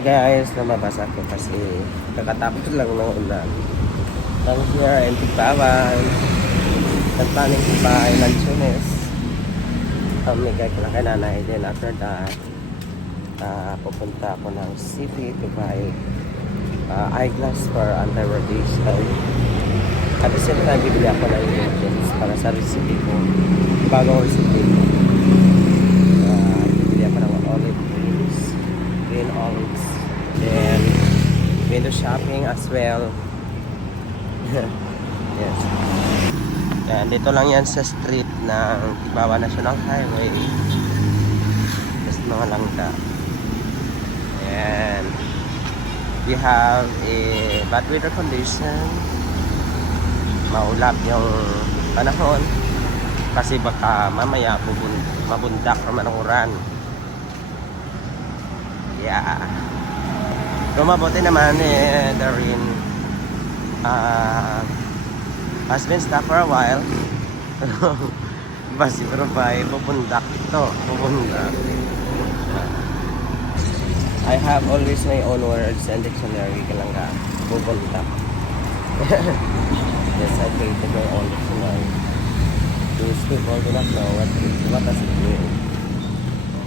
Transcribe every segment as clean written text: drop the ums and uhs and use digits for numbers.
Guys, lumabas ako kasi kakatapos lang ng ulan. I'm here in Tigbawan. I'm planning to buy lanchones. May kay nanay. Then after that, pupunta ako ng city to buy eyeglass for anti-radiation. At the same time, bibili ako ng ingredients para sa recipe ko. Bagong recipe ko. Bibili ako ng olive greens, green olives. Then, window shopping as well. Yes. Yan, dito lang yan sa street ng Tigbawan National Highway. Just mga langka. And we have a bad weather condition. Maulap yung panahon kasi baka mamaya mabundak or manuran. Yeah. So mabuti naman the rain has been stopped for a while. Basi pero by bubundak ito. Bubundak. I have always my own words and dictionary kalangga. Bubundak. Yes, I created my own dictionary. Those people do not know what does it mean.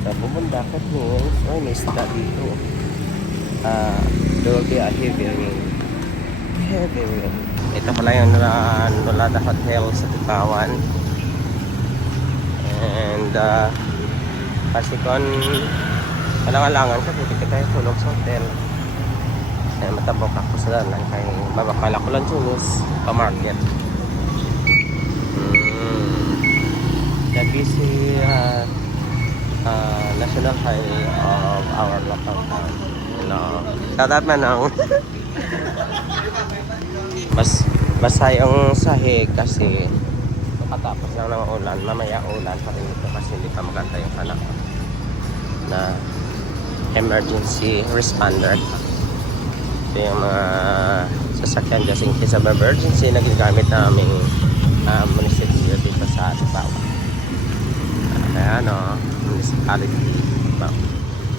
So, bubundak it means, oh, may study too. There will be a heavy rain. Heavy rain. Ito pala yung Nolada Hotel sa Tigbawan. And, kasi kung kalangan ka, pwede ka tayo tulog sa hotel. Matabok ako sa dalan kay babakala ko lang tunis pa-market. The busy national highway of our local town. Hello. Tatat man ang basa yung sahig kasi katapos lang ng ulan. Mamaya ulan pa rin ito kasi hindi pa maganda yung panahon na emergency responder. Ito yung mga sasakyan just in case of emergency na ginagamit naming municipality dito sa Tigbawan. Kaya municipality.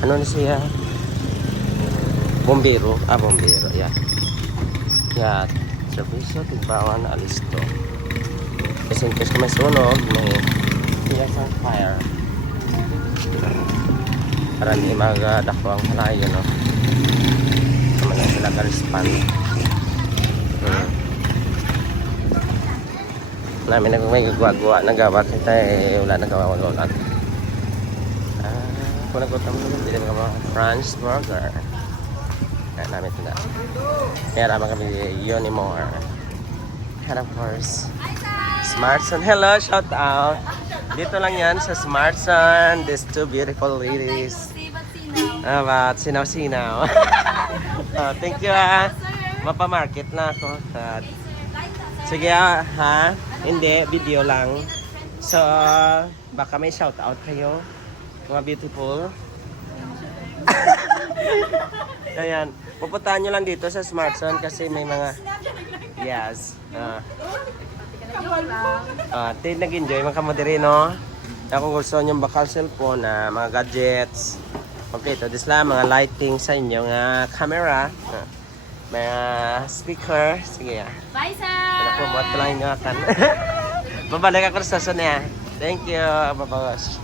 Ano na siya? Bombero. Bombero. Yeah. Yeah. Servisyo Tigbawan Alisto. Kasi in case kung may sunog, may sa fire. Para hindi magdako ang halayo, no? Naman lang sila ka-respond. Namin may gagawa nagawa kita wala nagawa. Kung nagutang mo hindi naman mga French burger. Kaya namin ito na. Kaya naman kami Unimore. And of course Smartson. Hello, shout out. Dito lang yan sa Smartson. These two beautiful ladies. About sinaw-sinaw. Thank you Mapamarket na ako. Sige ha. Hindi, video lang. So, baka may shout out kayo. Mga beautiful. Ayan. Pupuntahan nyo lang dito sa Smartson kasi may mga yes. Nag-enjoy mga kamadiri, no? Kung gusto nyo bakal cellphone na mga gadgets kompleto. This lang mga lighting sa inyong camera. Mga speaker. Sige. Bye, sir! Napromote ko lang yung akan. Babalik ako sa niya. Thank you, babas.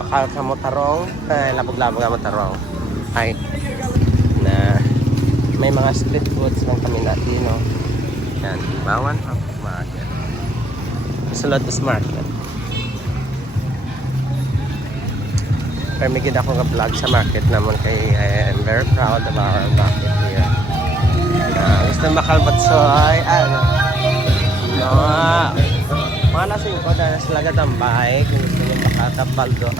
Bakal ka mo tarong. Labog-labog ka mo tarong. Ay. Na may mga street foods lang kami natin, no? Yan. Bawan pa. Market. Kasulod is market. Pero may gina akong vlog sa market naman kay I'm very proud of our market here. Gusto makalbatsoy. No. Mga lasing ko dahil sila gatambay. Kung gusto nyo makatabal doon.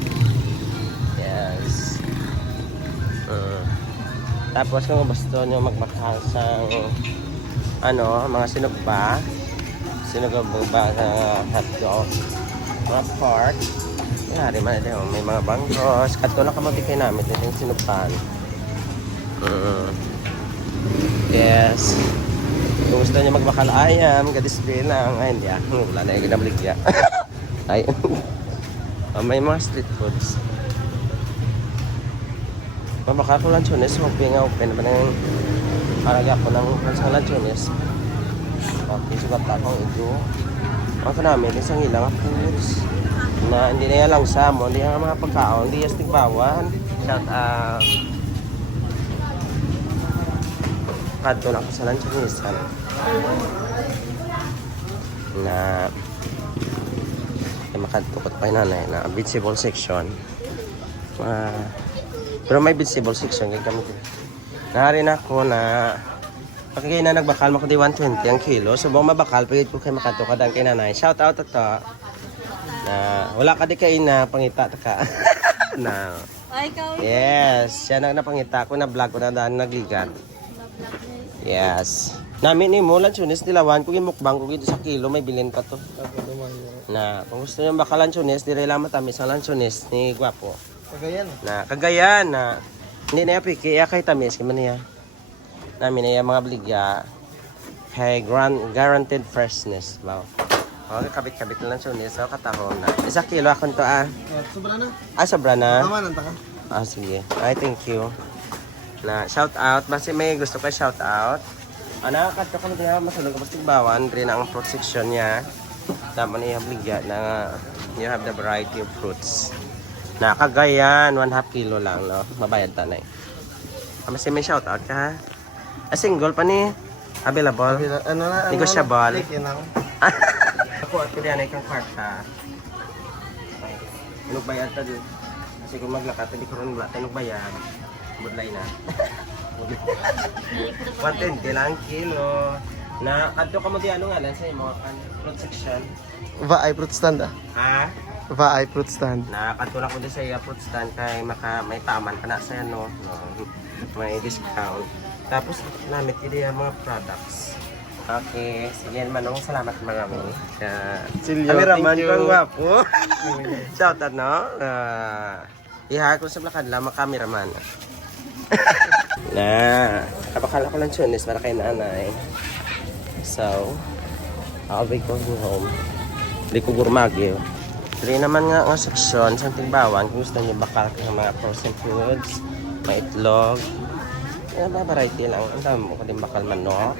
Yes. Tapos kung gusto nyo magmakal sa mga sinugba. Sinugba sa hotdog. Mga pork. Yari man ito, may mga bangros. Kato lang kamabikay namin ito yung sinupan. Yes. Kung gusto niya magbakal ayam, gadisplay lang. Ay, hindi wala na yung ginabaligya. Ay. May mga street foods. Mabaka ko lanchones, hoping nga open naman ang arag ako ng sa lanchones. Okay, sugat akong ito. Ang namin, isang ilang foods na hindi na yan lang sa mo, hindi nga mga pagkaon, hindi yung tigbawan. Shout out. Kadto lang ko sa lanchones na makadtukot pa yung nanay na vegetable section. Pero may vegetable section kaya kami naharin ako na pagkakay na nagbakal mo ko di 120 ang kilo so buong mabakal pagkakay ko kay makadtukot ang kay nanay. Shout out ito na wala ka di kayo na pangita ka na yes siya na napangita ko na vlog ko na daan nagligan. Yes namin ni mo lanchones dilawan kung mukbang kung sa kilo may bilin pa to na kung gusto nyo baka lanchones dire lang matamis ang lanchones ni Gwapo Cagayan na hindi na piki iya kay tamis kay maniya namin na mga bligya kay guaranteed freshness wow okay kabit-kabit lang lanchones so katahon na 1 kilo akon to sobra na sobra na tama nanta ka sige I thank you na shout out basta may gusto ka shout out kadto ko diha masulog ka basta bawan dire na ang fruit section niya tama niya bligya na you have the variety of fruits na Cagayan 1/2 kilo lang no mabayad tanay basta may shout out ka ha single pa ni available negotiable ako at kulian ay kang kwarta ano bayad ta dito kasi kung maglakat hindi ko rin wala tayo bayad budlay na 120 lang kilo na kadto ka mo di ano nga lang sa mga fruit section Vaay fruit stand ha Vaay fruit stand na kadto lang ko di sa iya fruit stand kay may taman ka na sa no may discount tapos namit kidi ang mga products. Okay, sige manong salamat marami. Cameraman pang Gwapo. Shout out no. Iha ko sa lakad lang cameraman. Na, kapakala ko lang tunis para kay nanay. So, I'll be going home. Hindi ko gurmagyo. Dili naman nga ang section sa Tigbawan kung gusto niyo bakal ng mga frozen foods, may itlog. Variety lang. Ang dami mo ko din bakal manok.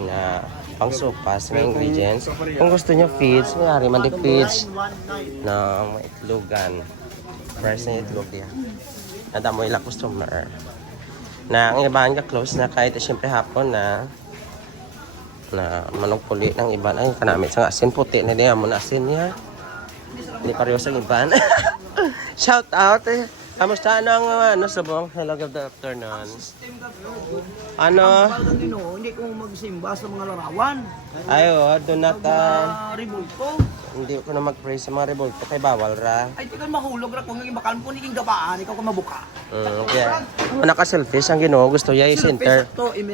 Na pang sopas, may ingredients. Kung gusto niyo feeds, mayari man di feeds na may itlogan. Fresh na itlog yan. Nadamo ilang customer. Na ang ibahan ka close na kahit siyempre hapon na manong puli ng iban. Ay, kanamit sa asin puti na diya mo na asin niya. Hindi pareho sa iban. Shout out eh. Kamusta ang subong? Hello, good afternoon. Hindi ko magsimba sa mga larawan. Ayo, do not Revolto. hindi ko na mag-pray sa mga revolto kay bawal ra. Ay, di ka mahulog ra kung yung bakal po naging gabaan, ikaw ka mabuka. Okay. Kung naka-selfish ang Ginoo, gusto niya i-center.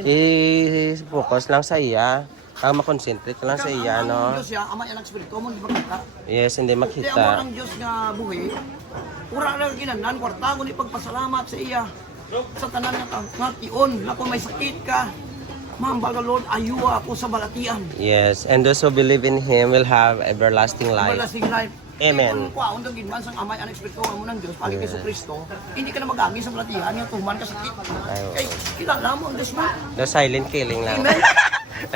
I-focus lang sa iya. Ang makonsentrate lang sa iya, no? Ang Diyos ya, ama yan ang spirito mo, di makita. Yes, hindi Di makita. amo ang Diyos nga buhi. Ura lang ginanan, kwarta ko ni pagpasalamat sa iya. Sa tanan nga tion, na kung may sakit ka, mahambal ka Lord, ayuwa ako sa balatian. Yes, and those who believe in Him will have everlasting life. Everlasting life. Amen. Kung kwaon daw ginman sang amay ang espiritu mo ng Diyos, pagi kay Kristo, hindi ka na magagi sa balatian, yung tuman ka sakit. Kay kilala mo ang Diyos mo. The silent killing lang. Amen.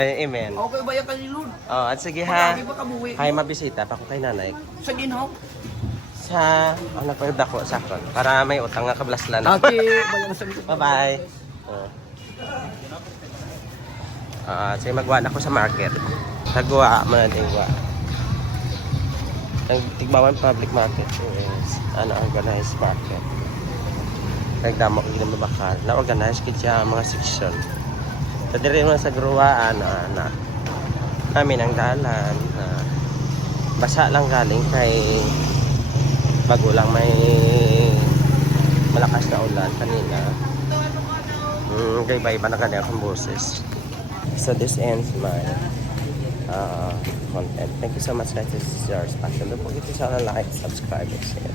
Ay, amen. Okay ba yan kay Lord? Oh, at sige ha. Magagi ba kabuhi? Hay mabisita pa ko kay nanay. Sa ginhaw? Sa nagpagda ko sa kon para may utang nga kablaslan. Okay, bayan sa Bye-bye. Sige magwa na ako sa market. Nagwa mo na din gwa. Tigbawan public market is organized market. Nagdamo ko gina mabakal. Na-organize ko siya mga section. So dire man sa gruwaan na namin ang dalan na basa lang galing kay bago lang may malakas na ulan kanina. Iba-iba na kanina akong boses. So this ends my content. Thank you so much guys. This is yours. Don't forget to like, subscribe, and share.